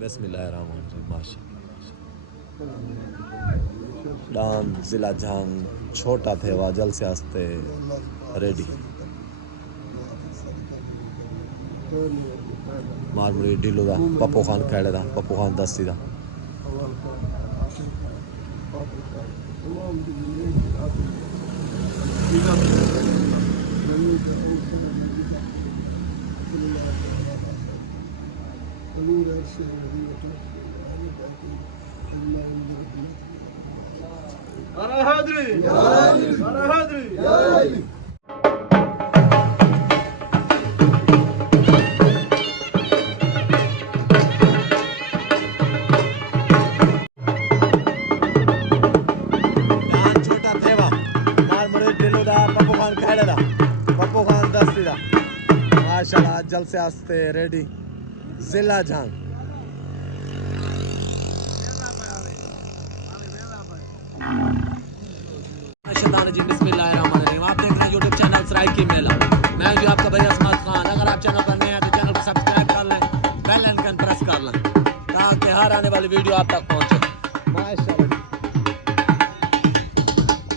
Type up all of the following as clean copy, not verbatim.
बिस्मिल्लाहिर्रहमानिर्रहीम। माशाअल्लाह डान जिला झांग छोटा थेवा जलसे आस्ते रेडी मारमुड़ी ढिल्लू दा पप्पू खान खेड़े दा पप्पू खान दस्ती दा माशाल्लाह जलसे आस्ते रेडी जिला झांग जी बिस्मिल्लाहिर्रहमानिर्रहीम। आप देख रहे हैं यूट्यूब चैनल सराइकी मेला। मैं जो आपका भाई असमत खान। अगर आप चैनल पर नए हैं तो चैनल को सब्सक्राइब कर लें, बेल आइकन प्रेस कर लें ताकि हर आने वाली वीडियो आप तक पहुंचे। माशाल्लाह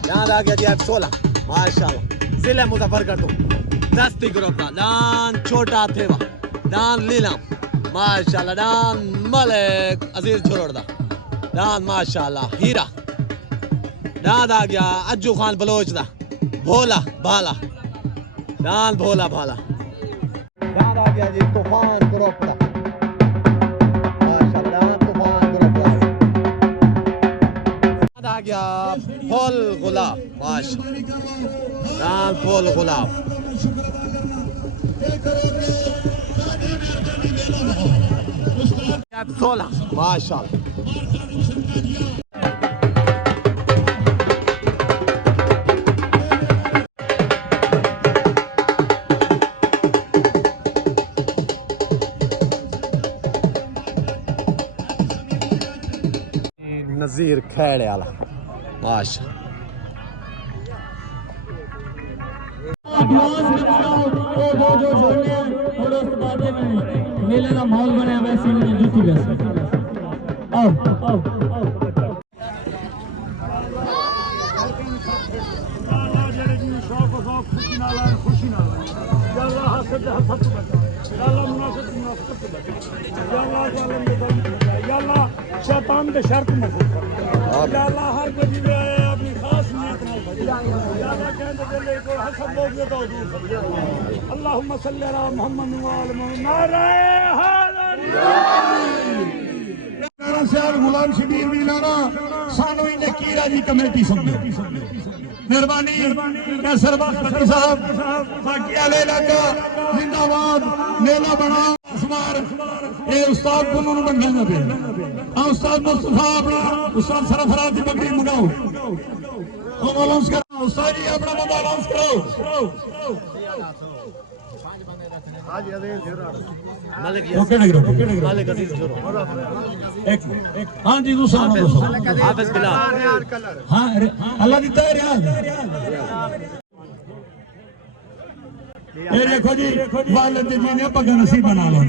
याद आ गया जी F16 माशाल्लाह जिले मुजफ्फरगढ़ तो दस्ती ग्रुप का दान छोटा थेवा दान लीलम माशाल्लाह दान मलिक अजीज झुरोड़दा दान माशाल्लाह हीरा दान आ गया अज्जू खान बलोच दा भोला भाला दान भोला भाला दान आ गया जी तूफान ग्रुप दा माशाल्लाह तूफान ग्रुप दा दान आ गया फुल गुलाब माशाल्लाह दान फुल गुलाब F16 माशाल्लाह नज़ीर खेड़े वाला माशाल्लाह मेले का माहौल बनया वैसे ही जूती वैसे आओ शैतान के शर्त मसूद कर हर कोई अपनी खास नियत नाल अल्लाहुम्मा सल्ली अला मुहम्मद व आले मुहम्मद नारा गुलाम शबीर भी लाना सानू इन्हें कीरा जी कमेटी समझो मेहरबानी कैसर बाकी साहब बाकी आले इलाका जिंदाबाद मेला बना ये उस्ताद को बनना पे उस्ताद मुस्तफा अपना उस्ताद सरफराज की बकरी मंगाओ अनाउंस करो उस्ताद जी अपना बंदा अनाउंस करो मालिक अजीज जोरो हाँ जी दूसरा हाफिज बिलाल हाँ अल्लाह दी तैयार ये देखो जी वालिद जी ने पगन नसीब बना लो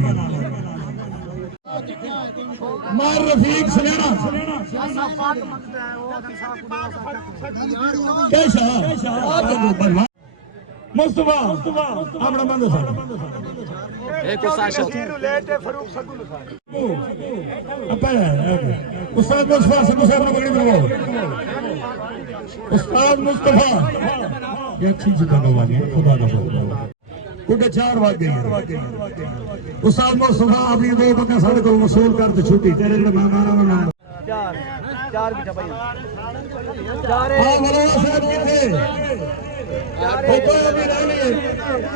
मार रफीक सलेना कैसा मुस्तफा अपना बंदो एक साशो उस्ताद मुस्तफा सबको साहब ने पकड़ी बनाओ उस्ताद मुस्तफा ये अच्छी जगह वाली है खुदा का क्योंकि 4 बज गई उस्ताद मुस्तफा अपनी 2 बक्का साढ़े को वसूल कर तो छुट्टी तेरे जो मेहमान ना 4 बिठा भाई 4 हां मौलाना साहब किथे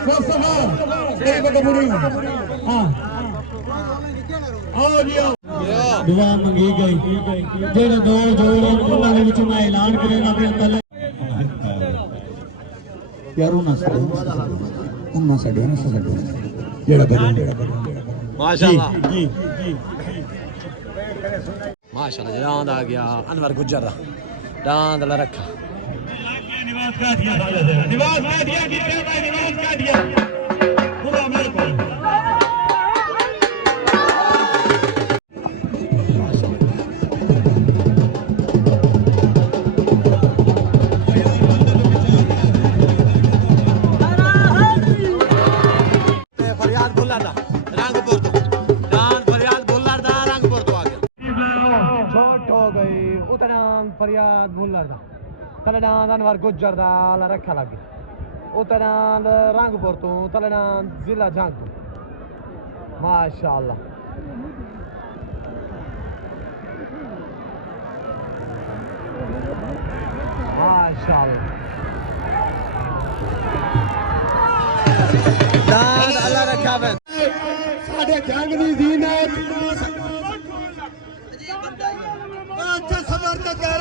मुस्तफा तेरे को मुड़ी हां आओ जी दुआ मंगी गई जेड़े 2 जोड़े उन्हां दे विच मैं ऐलान करेगा कि अंदर यारों ना सड़े उन्ना सड़े ना सड़े जेड़ा भजन माशाल्लाह जी माशाल्लाह जान आ गया अनवर गुज्जर दा डांद ला रखा निवास का दिया जीते भाई निवास का दिया खुदा मेरे को Faryad Bullarda. Taladan Anwar Gujjar da la rakha lagi. Utanan Rangpur to Taladan Zilla Jang to. MashaAllah. MashaAllah. Dan Allah rakhaven. ਸਾਡੇ ਜੰਗ ਦੀ ਜ਼ੀਨਤ ਅੱਛਾ ਸਬਰ ਤੇ ਕਰ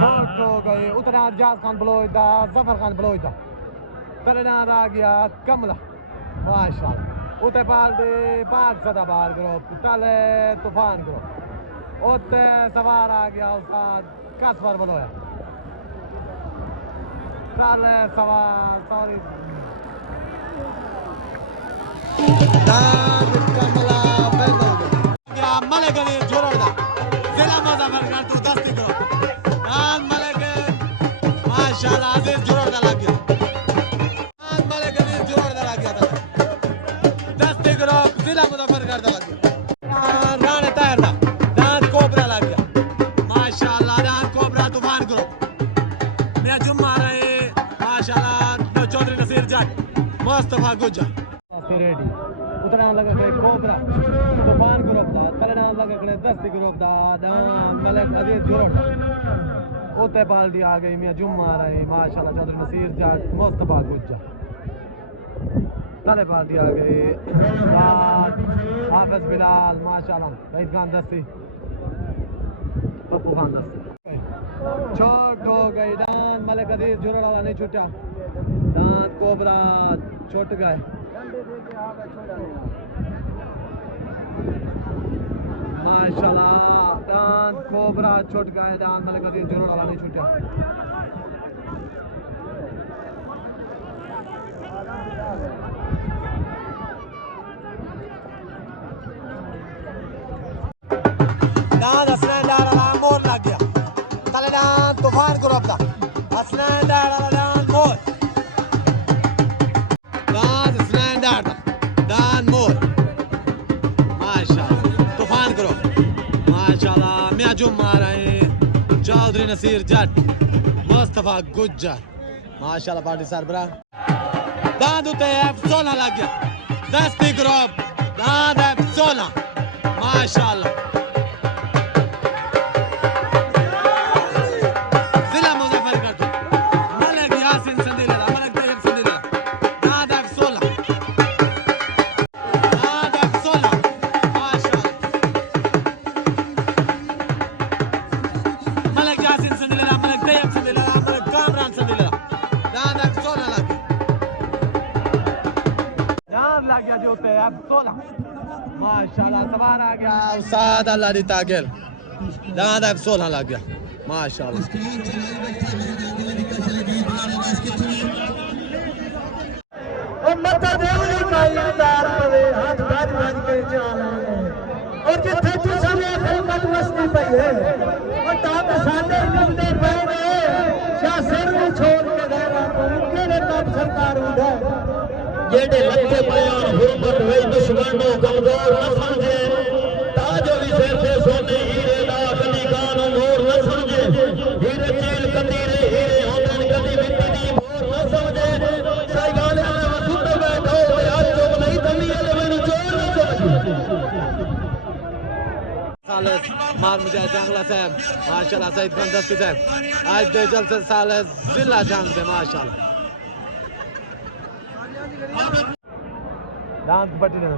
छोट हो गए उतना जाज खान बलोई दा जफर खान बलोई दा तलनाद आ गया कमला माशाल्लाह उते पाल दे पाक सदा बार ग्रुप तले तूफान ग्रुप उते सवार आ गया उस्ताद कसफर बलोया तले सवार सॉरी दान कमला बेनो गया मलक ने जोड़ा दा जिला मुजफ्फर कर तू दस्ती ग्रुप दान मलक माशाल्लाह अजीज जोड़ा दा लग गया दान मलक ने जोड़ा दा लग गया दस्ती ग्रुप जिला मुजफ्फर कर दा लग गया राणे तायर दा दान कोबरा लग गया माशाल्लाह दान कोबरा तूफान ग्रुप मैं जुम्मा रहे माशाल्लाह चौधरी नसीर जट मुस्तफा गुज्जर रेडी उतना लगा के कोबरा तूफान ग्रुप दा तलना लगा के दस्ती ग्रुप दा दान मलक अजीज जोड़ा ओते बाल्दी आ गई मियां जुम्मा आ रही माशाल्लाह चौधरी नसीर जाट मुस्तफा गुज्जर तले बाल्दी आ गई हाफिज बिलाल माशाल्लाह वहीद खान दस्ती पप्पू खान दस्ती छोट हो गई दान मलक अजीज जुरड़ वाला नहीं छूटा दान कोबरा छूट गए माशाल्लाह दान कोबरा छूट गए दान मलक अजीज जुरड़ वाला नहीं छूटा दान हसनैन डार वाला मोर लग गया तले दान तूफान ग्रुप दा हसनैन डार वाला दान मोर दान हसनैन डार दा दान मोर माशाल्लाह तूफान ग्रुप माशाल्लाह मियां जुम्मा आ रहे चौधरी नसीर जट मुस्तफा गुज्जर माशाल्लाह पार्टी सरबरा दान उते F16 लग गया दस्ती ग्रुप दान F16 माशाल्लाह जिला मुजफ्फरगढ़ मलक यासिन संदीला मलक तैयब संदीला दान F16 दान F16 माशाल्लाह मलक यासिन संदीला मलक तैयब संदीला मलक कामरान संदीला दान F16 लग गया दान लग गया जो पे F16 माशाल्लाह सवार आ गया उस्ताद अल्लाह दी तागिल दान F16 लग गया माशाल्लाह मत्ता देवली काई तार पवे हाथ भारी भाज के जाना और जिथे तुसा ने खिदमत मस्ती पई है और ताप साडे निकदे पे ने शाह सिर नु छोड़ के गया तो केड़े ताप सरकार उड़ा जेडे लक्के बयान हुरमत वे दुश्मनों कमजोर न समझे ताज भी सिर से सोने हीरे दा कदी कान मोर न समझे हीरे चील कंदीरे हीरे होंदन कदी मिट्टी दी मोर न समझे सही गाल है सुन बैठो यार जो नहीं तनी ले मैंने चोर न समझे सालिस मार मुझे जंगला साहब माशाल्लाह सईद खान दस्ती साहब आज दे जलसे सालिस जिला जंग से माशाल्लाह दांत बटी ने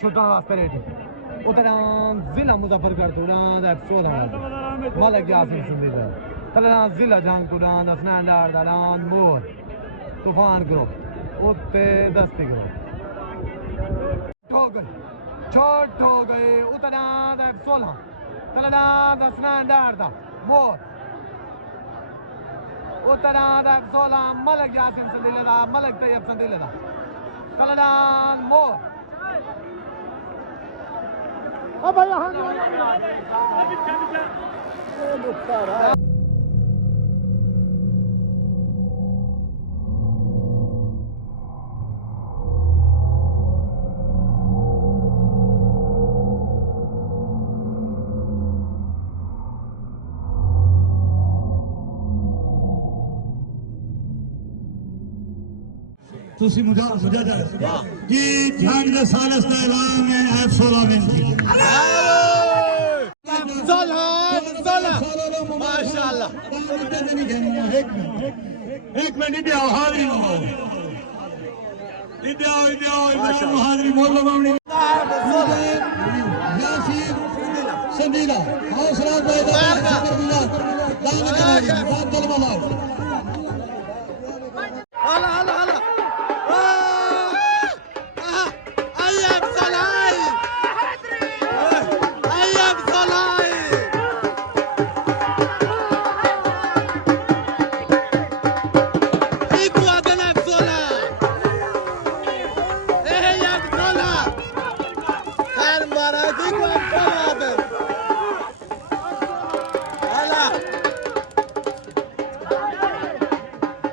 छोटा रास्ता रेडी उतना जिला मुजफ्फरगढ़ उड़ान F16 मलक यासिन संदीला तलना जिला जंग उड़ान हसनैन डार दालान मोर तूफान ग्रुप उत्ते दस्ती ग्रुप छोट हो गए उतना 16 तलना स्नान डारदा मोर उतना 16 मलक यासिन संदिलदा मलक तैयब संदिलदा तलना मोर अब यहाँ ਤੁਸੀਂ ਮੁਝਾ ਜਾ ਜੀ ਜੰਗ ਦੇ ਸਾਲਸ ਦਾ ਐਲਾਨ ਹੈ F16 ਵਿੱਚ माशाल्लाह एक मिनट इधर हाजिरी लगाओ इधर हाजिरी मोल लगाओ यासीर संदीला हौसला पैदा दान कराई बादल बनाओ hala hala hala ayyab salai ayyab salai ikwa danab sola ayyab sola her marak ikwa falader hala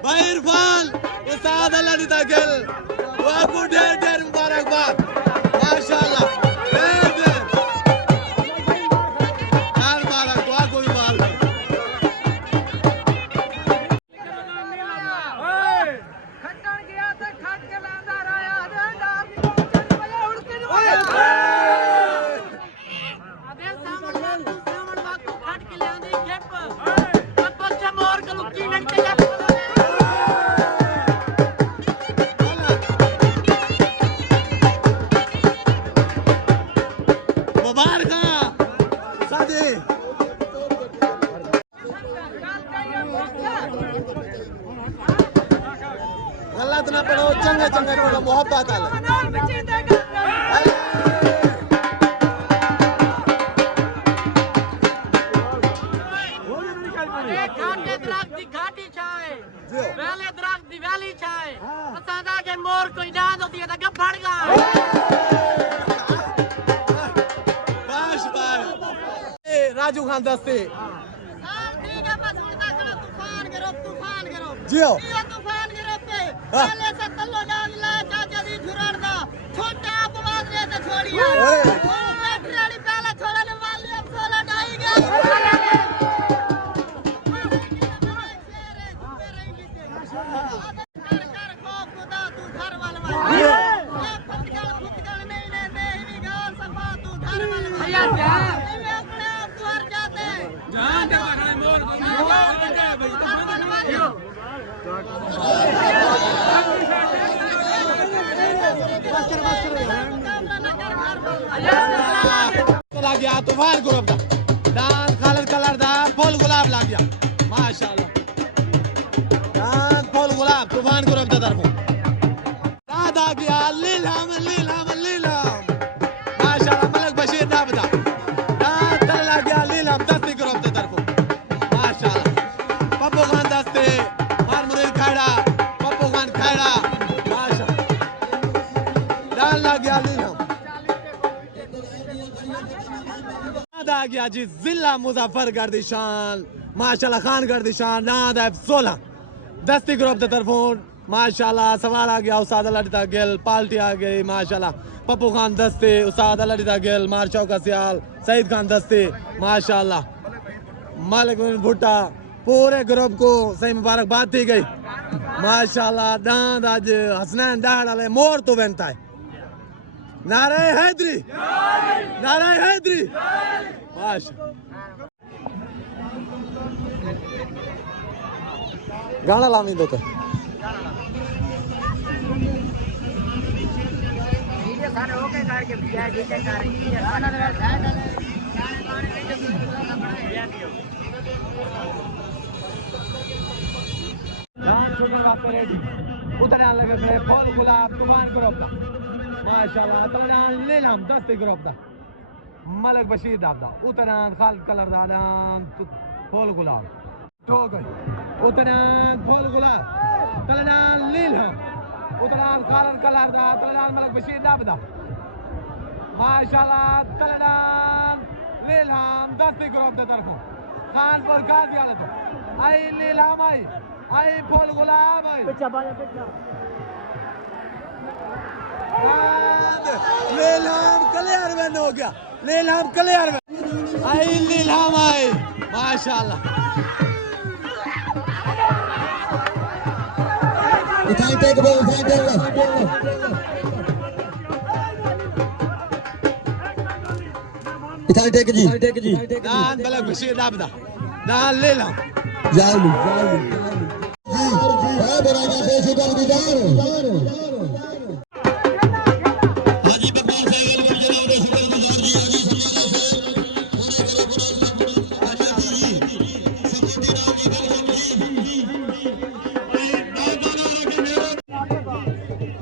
bayirfan उस्ताद अल्लाह दी ताकल वाकू ढेर मुबारकबाद माशाल्लाह ढेर हर मुबारक वाकू भी मुबारक खट्टन गया तो खट के लांदा राया दे डाब पहुंचन बजे उड़के अबे सामन वाकू खट के लांदी खेप अब चमोर कलुकी नंटे जा मुबारक सादी गलत ना पढ़ो चंगे चंगे पढ़ो मोहब्बत आले घाटे दरख्त दी घाटी छाए वेले दरख्त दी वैली छाए असादा के मोर कोई डांद होती है तो गब्बड़ गा राजू खान दस्ते ठीक है बस उड़ता करो तूफान करो जियो ये तूफान गिरो पे पहले से तल्लो डाल ला चाचा दी झुरड़ दा छोटा अपवाद रे ते छोड़िया ओ बैठराली पहले छोड़ा ने वाली अब सोला डाई गया कर खौफ खुदा तू घर वाला ये फटकल नहीं ने नहीं गाल सफा तू घर वाला भैया क्या मैं अपने आप तू हर जाते जान दे वाला मोर को लाग गया तूफान ग्रुप दा दान खालद कलर दा फूल गुलाब लाग गया माशाल्लाह दान फूल गुलाब तूफान ग्रुप दा तरफो दादा गया लीलम माशाल्लाह मलक बशीर दा बता दान तल लाग गया लीलम दस्ती ग्रुप दा तरफो माशाल्लाह पप्पू खान दस्ते मार मुरीद खड़ा पप्पू खान खड़ा माशाल्लाह दान लाग गया लीलम आ गया जी जिला मुजफ्फर गर्दिशान माशाल्लाह खान गर्दिशान नाद 16 दस्ती ग्रुप की तरफों माशाल्लाह सवाल आ गया उस्ताद अल्लाह गिल पाल्टी आ गई माशाल्लाह पप्पू खान दस्ते उस्ताद अल्लाह गिल मार्शो का सियाल सईद खान दस्ते माशाल्लाह मालिक बिन भुट्टा पूरे ग्रुप को सही मुबारकबाद दी गई माशाल्लाह दांद आज हसनैन दाड़ वाले मोर तो बनता है नारे हैदरी गाना लामी दो तो वीडियो सारे ओके करके बिया गीते कर रेडी उतरे लगे फूल गुलाब तूफान ग्रुप का माशाल्लाह तलान लीलम दस्ती ग्रुप दा मलिक बशीर दाबदा उतरान खालिद कलर दादान फूल गुलाब ठोकर उतरान फूल गुलाब तलान लीलम उतरान खालिद कलर दा तलान मलिक बशीर दाबदा माशाल्लाह तलान लीलम दस्ती ग्रुप दा तरफों खानपुर काजी हालत आई लीलम आई फूल गुलाब आई लीलम क्लियर में हो गया लीलम क्लियर में आई लीलम आई माशाल्लाह इथाई टेक जी दान बलक बशीर दाबदा दान लीलम जालू जी है बराबर से शुगर दीदार हाजी बकवास है गल जनाब शुगर गुजार जी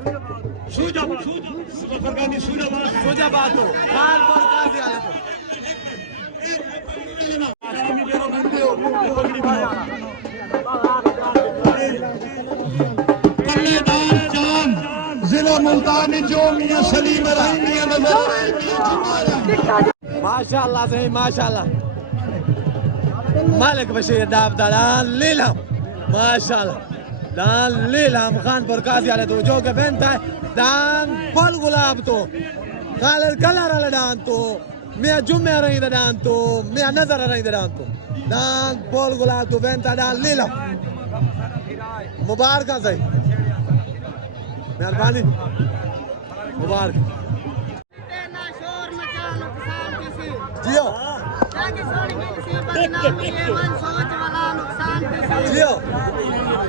हाजी समारा से सपोर्टी राम जी सुजाबाद तो खानपुर काजी हालत जिला मुल्तान जो मियां सलीम रहमिया नजर माशाल्लाह सही माशाल्लाह मलिक बशीर दाबदा दान लीलम माशाल्लाह दान लीलम खानपुर काजी हालत जो के बेंत है दान फल गुलाब तो खालिद कलर वाला दान तो मियां जुम्मे रही दान तो मियां नजर रही दान तो दान फल गुलाब तो बेंत है दान लीलम मुबारक सही मेहरबानी मुबारक ना शोर मचा नुकसान किसी जियो जाके सोनी किसी बदनामी है मन सोच वाला नुकसान किसी जियो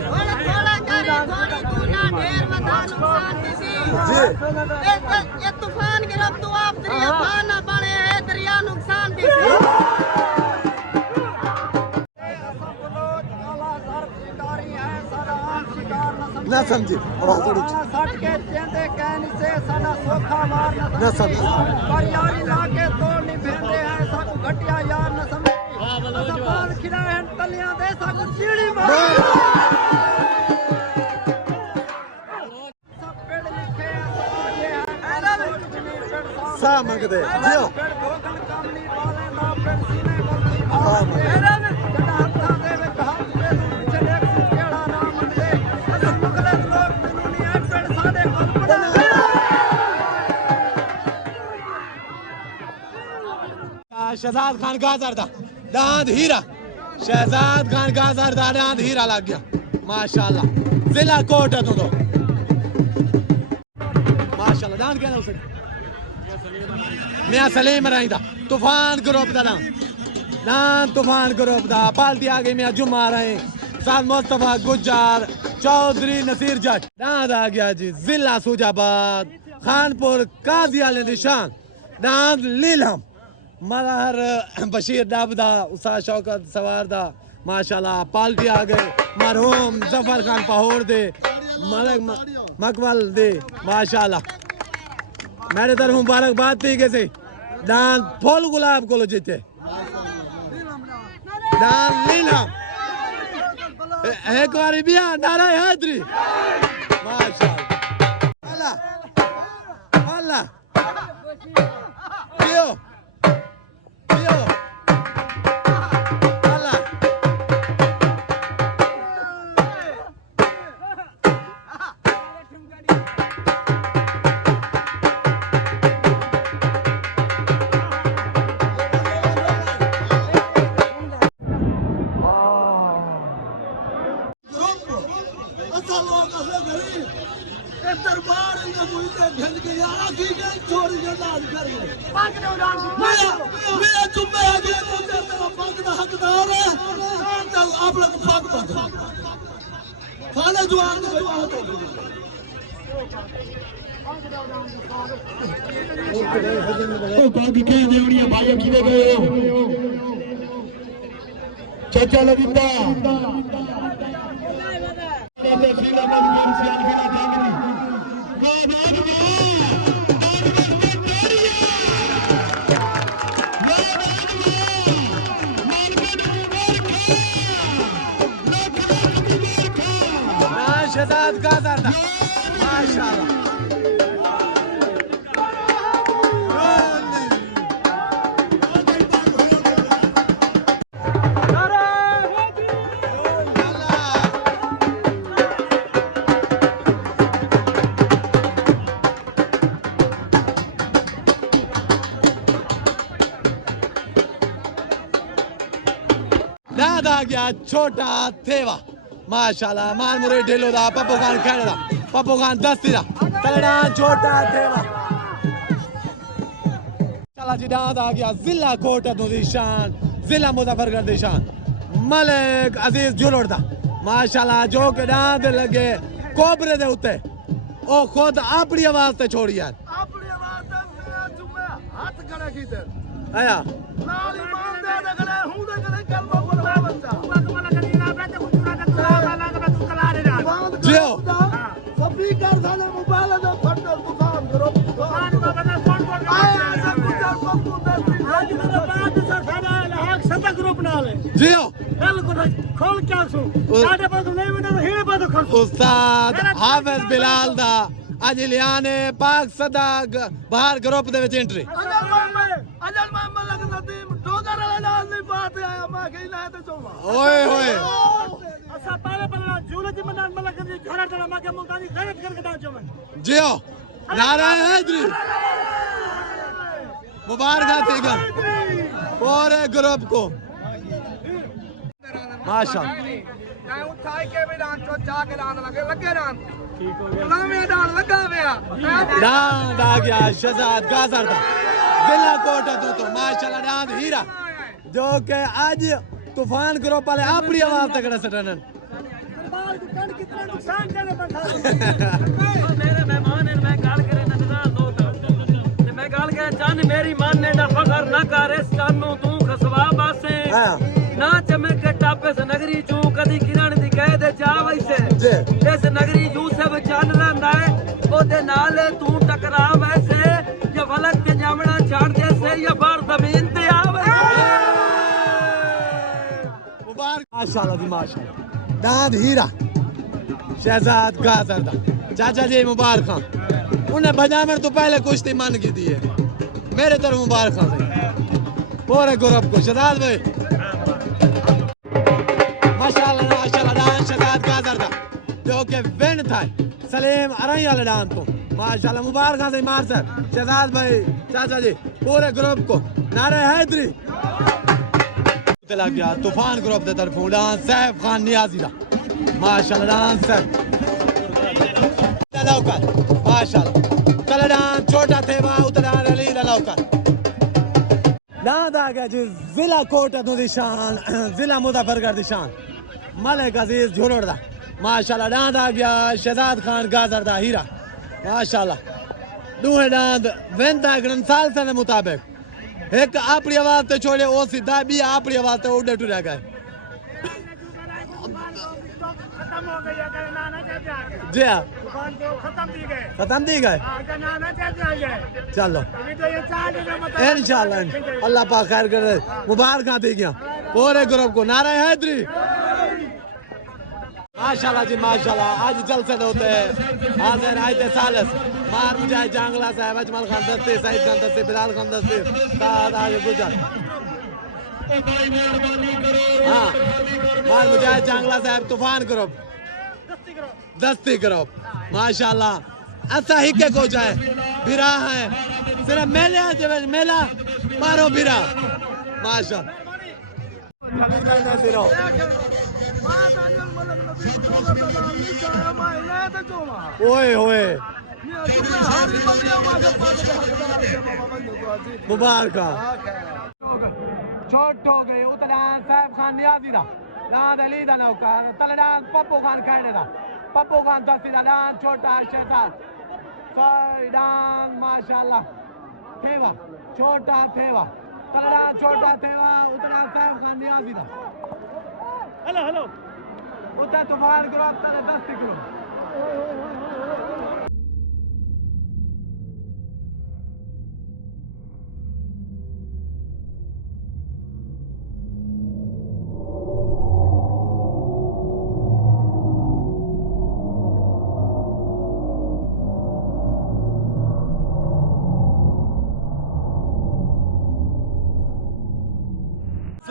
थोड़ा थोड़ा करे थोड़ी तू ना ढेर मता नुकसान किसी जी ये तूफान के रब तू आप दरिया पाना बने है दरिया नुकसान किसी ना समझी आवाज थोड़ी सट के जेंदे कहनी से साडा सोखा मार ना समझी पर यारी लाके तोड़ नहीं भेंदे हैं साकू घटिया यार न समझ सफान खिलाए तलियां दे साकू चीड़ी मार सब पेड़ लिखे हैं समाजे हैं सा मंगदे जियो पेड़ भोगन काम नहीं वाले ना पेड़ सीने गलती भाव जड़ा हत्था दे विच हाथ पे चले केड़ा ना मंगदे अस मुगलत लोग मैनू नहीं है पेड़ साडे कोल पड़ा शहजाद खान गाजर दा दांत हीरा शहजाद खान गाजर दा दांत हीरा लग गया माशाल्लाह जिला कोट है तो माशाल्लाह दांत क्या उसे मियां सलीम रही था तूफान ग्रुप दा दांत तूफान ग्रुप दा पालती आ गई मियां जुम्मा रहे साथ मुस्तफा गुज्जार चौधरी नसीर जट दांत आ गया जी जिला सुजाबाद खानपुर काजी आले निशान दांत लीलम मलहर बशीर दाबदा उस्ताद शौकत सवारदा माशाल्लाह पालटी आ गए मरहूम जफर खान पहोर दे मलिक मकबल दे माशाल्लाह मेरे तरफ मुबारकबाद थी कैसे दान फूल गुलाब को लो जीते दान लीलम एक बार भी नारा हैदरी माशाल्लाह अल्लाह अल्लाह जियो जियो अल्लाह दरबार छोड़ी मेरा जुम्मे आ गया तो तेरा पग का हकदार है चल आप लोग पग पग खाने जवान को बात हो पग के देवड़िया भाई की गए चाचा लविंदा सीधा मजबूर से अलफिला गाजरदा माशाल्लाह दादा गया छोटा थेवा माशाल्लाह मान मुरे ढेलो दा पप्पू खान खेड़ दा पप्पू खान दस्ती दा तलड़ा छोटा थेवा चला जी दादा गया जिला कोटा दी निशान जिला मुजफ्फरगढ़ दी शान मलिक अजीज जुलोड़ दा माशाल्लाह जो के दांत लगे कोबरे दे उत्ते ओ खुद अपनी आवाज ते छोड़ी यार अपनी आवाज ते मेरा जुम्मे हाथ खड़े कीते आया नाल ईमान दे गले हूं दे गले कलमा पढ़ना बच्चा जियो स्पीकर साले मोबाइल दे फटल तूफान करो तूफान आया सब कुछ पप्पू दे आज मेरे बात सर सारा हक सदा ग्रुप नाल जियो बिल्कुल खोल क्या सु साडे पास नहीं बने हीरे पास खड़ उस्ताद हाफिज बिलाल दा आज लियाने पाक सदा बाहर ग्रुप दे विच एंट्री अजल मामा लगदा दी डोगर वाला नाल नहीं बात आया मैं कहीं ना ते चोवा ओए होए असा पहले पहले झूले जी मनान मला कर घरा चला मैं के मुल्तानी गलत करके दां चो मैं जियो नारा हैदरी मुबारक देगा पूरे ग्रुप को माशाल्लाह मैं उठाई के भी डांस चो जाके डांस लगे डांस ठीक हो गया लावे डांस लगा गया डांस आ गया शहजाद गाजर दा जिला कोटा तो माशाल्लाह डांस हीरा जो के आज तूफान ग्रुप वाले अपनी आवाज तकड़ा सटनन कितना नुकसान करे मेरे मेहमान हैं मैं गाल करे नजरा लो ते मैं गाल करे चन मेरी मान ने दा फखर ना करे चानू तू खसवा बासे हां ना चमे के टापे से नगरी चू कदी किरण दी कह दे जा वैसे जी इस नगरी जू सब चल रंदा है ओदे नाल तू टकरा वैसे या फलक के जावड़ा छाड़ दे से या बार जमीन ते आवे मुबारक माशाल्लाह जी माशाल्लाह दाद हीरा शहजाद गाजर दा चाचा जी मुबारक उन्हें बजामर तो पहले कुश्ती मान की दी है मेरे तरफ मुबारक से पूरे ग्रुप को शहजाद भाई माशाल्लाह माशाल्लाह डांस शहजाद गाजर दा जो के विन था सलीम अरई वाले डांस को माशाल्लाह मुबारक से मार सर शहजाद भाई चाचा जी पूरे ग्रुप को नारे हैदरी चला गया तूफान ग्रुप दे तरफ डांस सैफ खान नियाजी दा माशाल्लाह डांस सैफ लौकर माशाल्लाह चला डांस छोटा थेवा उतरा अली लौकर डांस आ गया जी जिला कोटा दी निशान जिला मुजफ्फरगढ़ दी शान मलिक अजीज झुलोड़ दा माशाल्लाह डांस आ गया शहजाद खान गाजर दा हीरा माशाल्लाह दूहे डांस वेंदा गन साल से मुताबिक एक अपनी आवाज ते छोड़े ओ सीधा भी अपनी आवाज ते उड़े टुरा गए खत्म हो गई अगर नाना चाचा जी हाँ दुकान को खत्म दी खत्म दी गए गए अगर नाना चाचा जाए चलो अभी तो ये चार दिन मतलब इंशाल्लाह अल्लाह पाक खैर करे मुबारक दे गया पूरे ग्रुप को नारा हैदरी माशाल्लाह जी माशाल्लाह आज जलसे होते हैं हाजिर आयते सालस मार मुजाहिद जांगला साहब अजमल खान दस्ते सईद खान दस्ते बिलाल खान दस्ते साद आगे गुजर हाँ मार मुजाहिद जांगला साहब तूफान ग्रुप दस्ती ग्रुप माशाल्लाह ऐसा ही के को जाए बिरा है सिर्फ मेले जब मेला मारो बिरा माशाल्लाह ओए होए मुबारक छोट हो गई उतरान साहब खान नियाजी दा दाद अली दा नौकर तलडान पप्पू खान खैने दा पप्पू खान दस्ती दा दान छोटा शहजाद सोईडान माशाल्लाह थेवा छोटा थेवा तलडान छोटा थेवा उतरान साहब खान नियाजी दा हेलो हेलो उतर तूफान ग्रुप तले दस्ती ग्रुप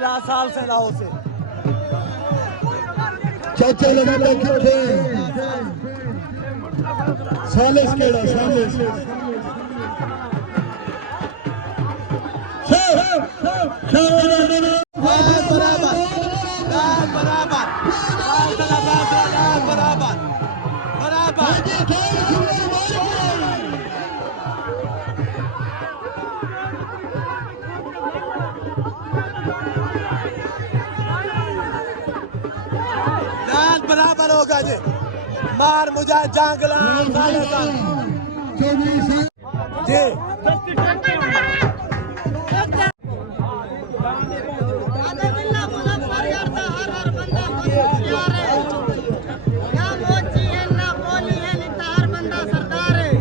15 साल से लाओ से चाचा लगा बैठे थे सालिस केड़ा सालिस बराबर होगा जी मार मुझे जांगला जी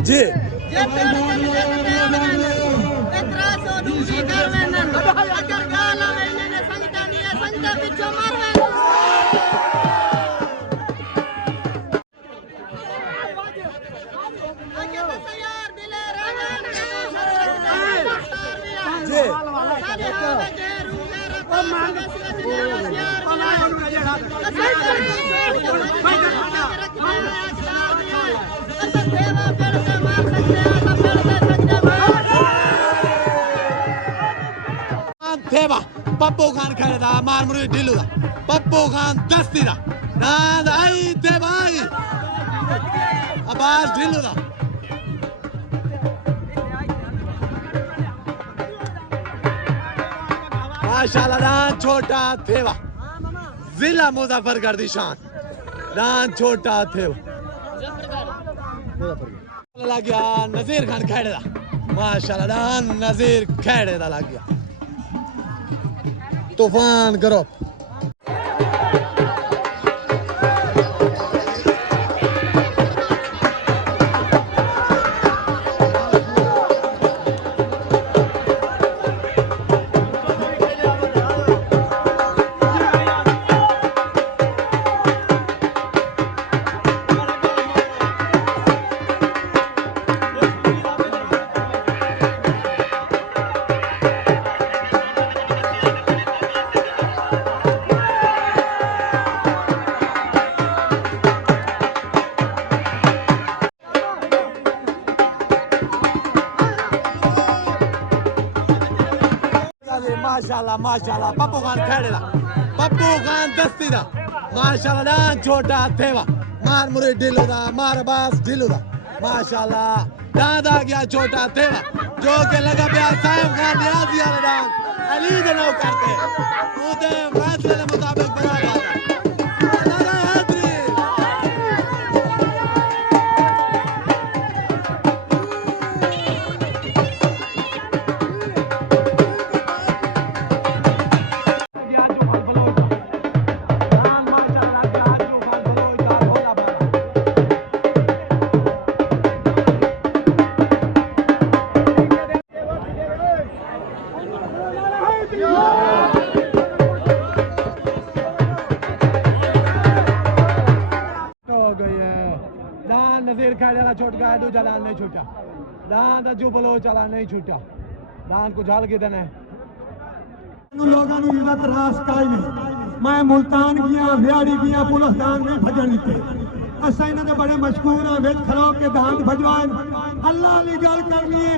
जी थेवा पप्पू खान खड़े था मार मुरी ढिलू था पप्पू खान दस्ती था नाद आई थे भाई अब्बास ढिलू था माशाल्लाह रान छोटा थेवा जिला मुजफ्फरगढ़ दी शान रान छोटा थेवा लग गया नजीर खान खेड़े था माशाल्लाह रान नजीर खेड़े था लग गया तूफान करो माशाल्लाह माशाल्लाह पप्पू खान खेड़े दा पप्पू खान दस्ती दा माशाल्लाह ना छोटा थेवा मार मुरी ढिलू दा मार बास ढिलू दा माशाल्लाह दादा गया छोटा थेवा जो के लगा पे साहिब खान नियाजी वाला डांस अली दे नो करते उदे फैसले के मुताबिक बना दादा नजीर खेड़े वाला छूट गया दूजा दान नहीं छूटा दान अजू बलो चला नहीं छूटा दान को झाल के देना है लोगों को इज्जत रास काई नहीं मैं मुल्तान गया व्याड़ी गया पुलिस दान में भजन लिखे असा इन्होंने बड़े मशहूर हैं वेच खराब के दान भजवान अल्लाह की गल करनी है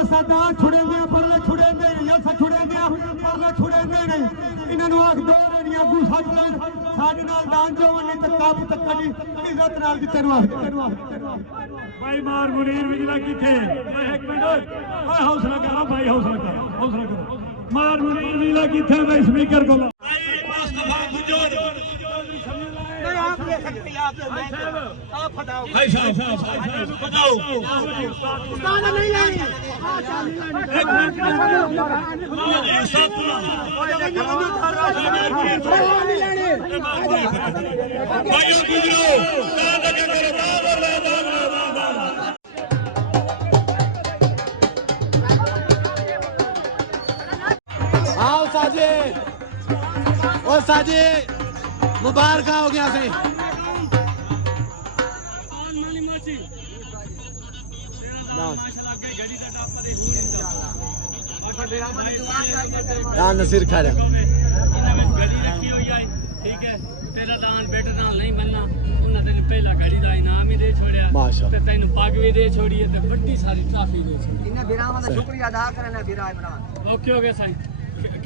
असा दान छुड़े दे परले छुड़े दे या सा छुड़े दे परले छुड़े दे नहीं इन्होंने आख दो रनिया गु सच लेन साडे नाल दान जो नहीं ते काब तक कदी इज्जत नाल दी तेनु आख भाई मार मुनीर विजला किथे मैं एक मिनट ओए हौसला करो भाई हौसला करो मार मुनीर विजला किथे मैं स्पीकर को भाई मुस्तफा गुजर नहीं आप ले सकते आप फटाओ भाई साहब फटाओ उस्ताद नहीं है एक मिनट भाइयों गुजरो दादा के करो आओ साजे ओ साजे मुबारक हो गया से नसीर खड़े ਇਹਨਾਂ ਵਿੱਚ ਗੜੀ ਰੱਖੀ ਹੋਈ ਹੈ ਠੀਕ ਹੈ ਤੇਰਾ ਦਾਨ ਬੇਟੇ ਨਾਲ ਨਹੀਂ ਮੰਨਣਾ ਉਹਨਾਂ ਤੈਨੂੰ ਪਹਿਲਾ ਗੜੀ ਦਾ ਇਨਾਮ ਹੀ ਦੇ ਛੋੜਿਆ माशाल्लाह। ਤੇ ਤੈਨੂੰ ਪੱਗ ਵੀ ਦੇ ਛੋੜੀ ਹੈ ਤੇ ਵੱਡੀ ਸਾਰੀ ਟਰਾਫੀ ਦੇ ਛੋੜੀ इन्हें बिरामा का शुक्रिया अदा करना बिरा इमरान ਓਕੇ ਹੋ ਗਿਆ ਸਾਈਂ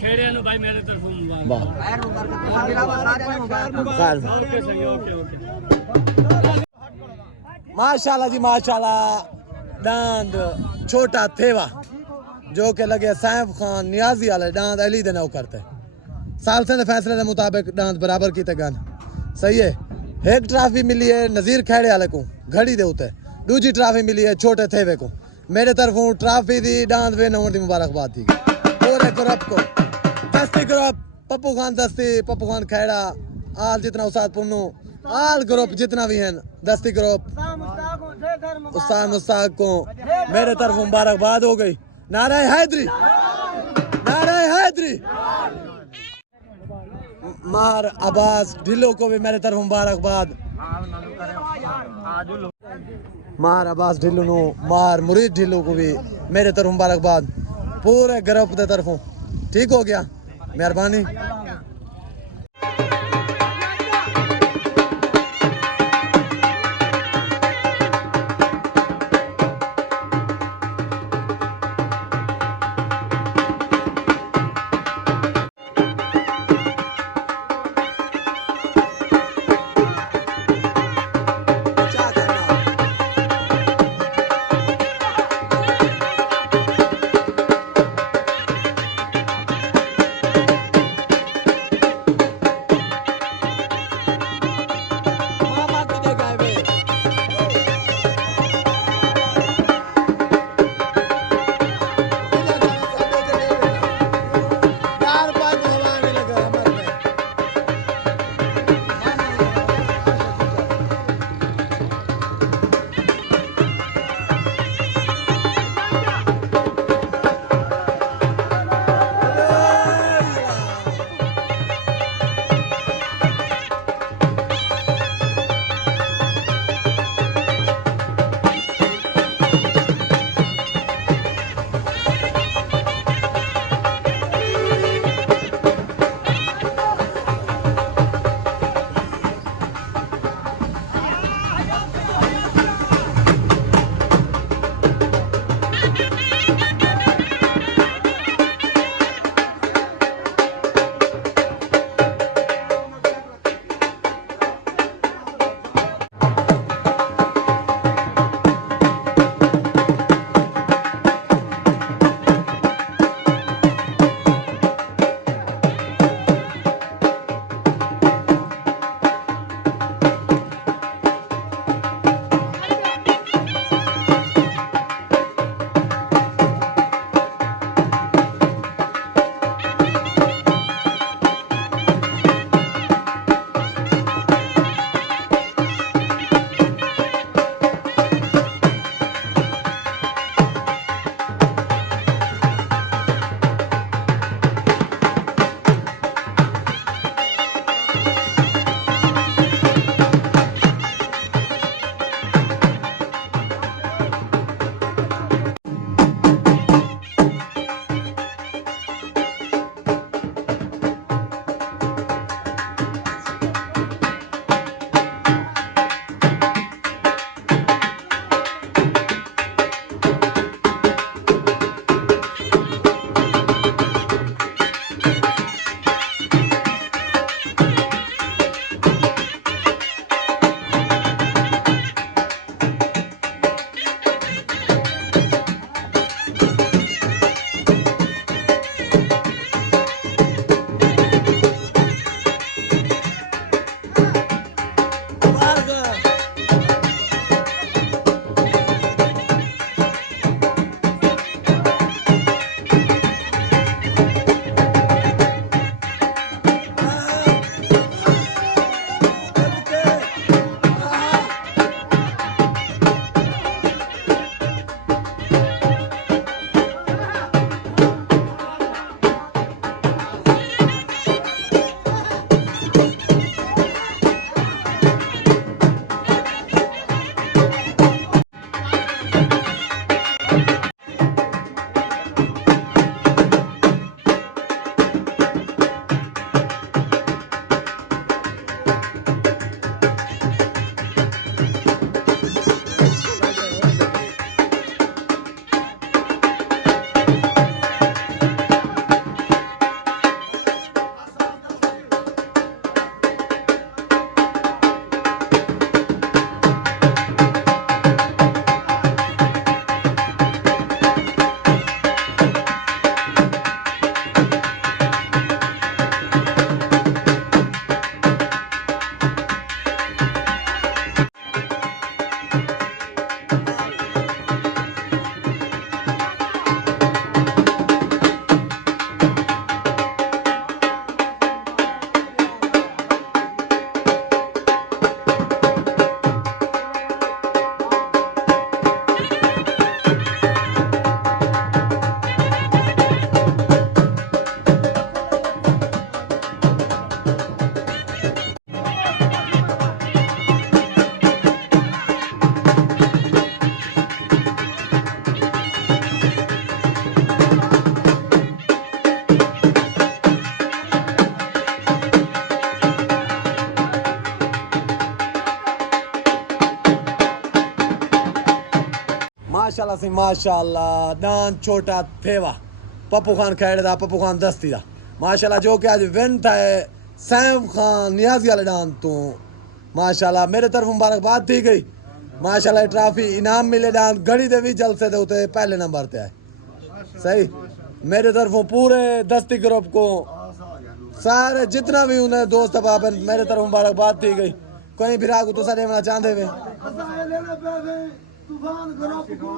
ਖੇੜਿਆਂ ਨੂੰ ਭਾਈ ਮੇਰੇ ਤਰਫੋਂ ਮੁਬਾਰਕ वाह खैर मुबारक बिरामा सारे ने मुबारक खैर ਓਕੇ ਸਾਈਂ ਓਕੇ माशाल्लाह जी माशाल्लाह डांद छोटा थेवा जो के लगे सैफ खान नियाजी वाले डांद अली दे नाव करते सालसे दे फैसले के मुताबिक डांद बराबर कीते गन सही है एक ट्राफी मिली है नज़ीर खेड़े वाले को घड़ी दे उते दूजी ट्राफी मिली है छोटे थेवे को मेरे तरफों ट्राफी दी डांद वे नंबर दी मुबारकबाद थी पूरे ग्रुप को दस्ती ग्रुप पप्पू खान दस्ती पप्पू खान खेड़ा आल जितना उस्ताद पुन्नू आल ग्रुप जितना भी हैं दस्ती ग्रुप उस्ताद मुस्ताक को मेरे तरफ मुबारकबाद हो गई नारे हैदरी नारे हैदरी मार अब्बास ढिल्लो को भी मेरे तरफ मुबारकबाद मार अब्बास ढिल्लो नो मार मुरीद ढिल्लो को भी मेरे तरफ मुबारकबाद पूरे ग्रुप के तरफों ठीक हो गया मेहरबानी माशाल्लाह सी माशाल्लाह दान छोटा थेवा पप्पू खान खेड़ दा पप्पू खान दस्ती दा माशाल्लाह जो कि आज विन था सैम खान नियाजी वाले डान तो माशाल्लाह मेरे तरफ मुबारकबाद थी गई माशाल्लाह ट्रॉफी इनाम मिले डान घड़ी दे भी जलसे दे उते पहले नंबर ते आए सही मेरे तरफों पूरे दस्ती ग्रुप को सारे जितना भी उन्हें दोस्त बाबा मेरे तरफ मुबारकबाद थी गई कोई भी राग तो सारे देना चाहते वे तूफान ग्रुप को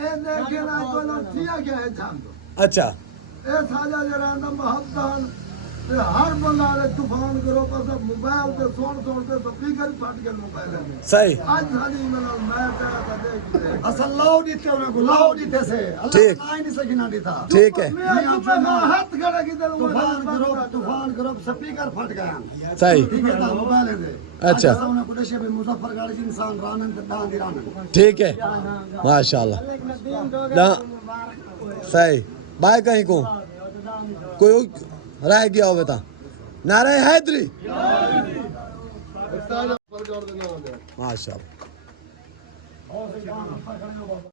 ए देखना कोला थिया क्या है जान दो अच्छा ए साजा जरा नम हफ्तान ते हर बंदा रे तूफान ग्रुप से मोबाइल ते सोन ते स्पीकर फट के मोबाइल में सही आज साडी मतलब मैं तेरा देख असल लाउड इते उन्हें को लाउड इते से ठीक नहीं सकिना था ठीक है मैं हाथ खड़ा की दर तूफान ग्रुप स्पीकर फट गया सही ठीक है मोबाइल दे अच्छा उन्हें कुछ भी मुजफ्फरगढ़ के इंसान रानन ते दान दी रानन ठीक है माशाल्लाह सही बाय कहीं को कोई रह गया होवे ता नारे हैदरी माशाल्लाह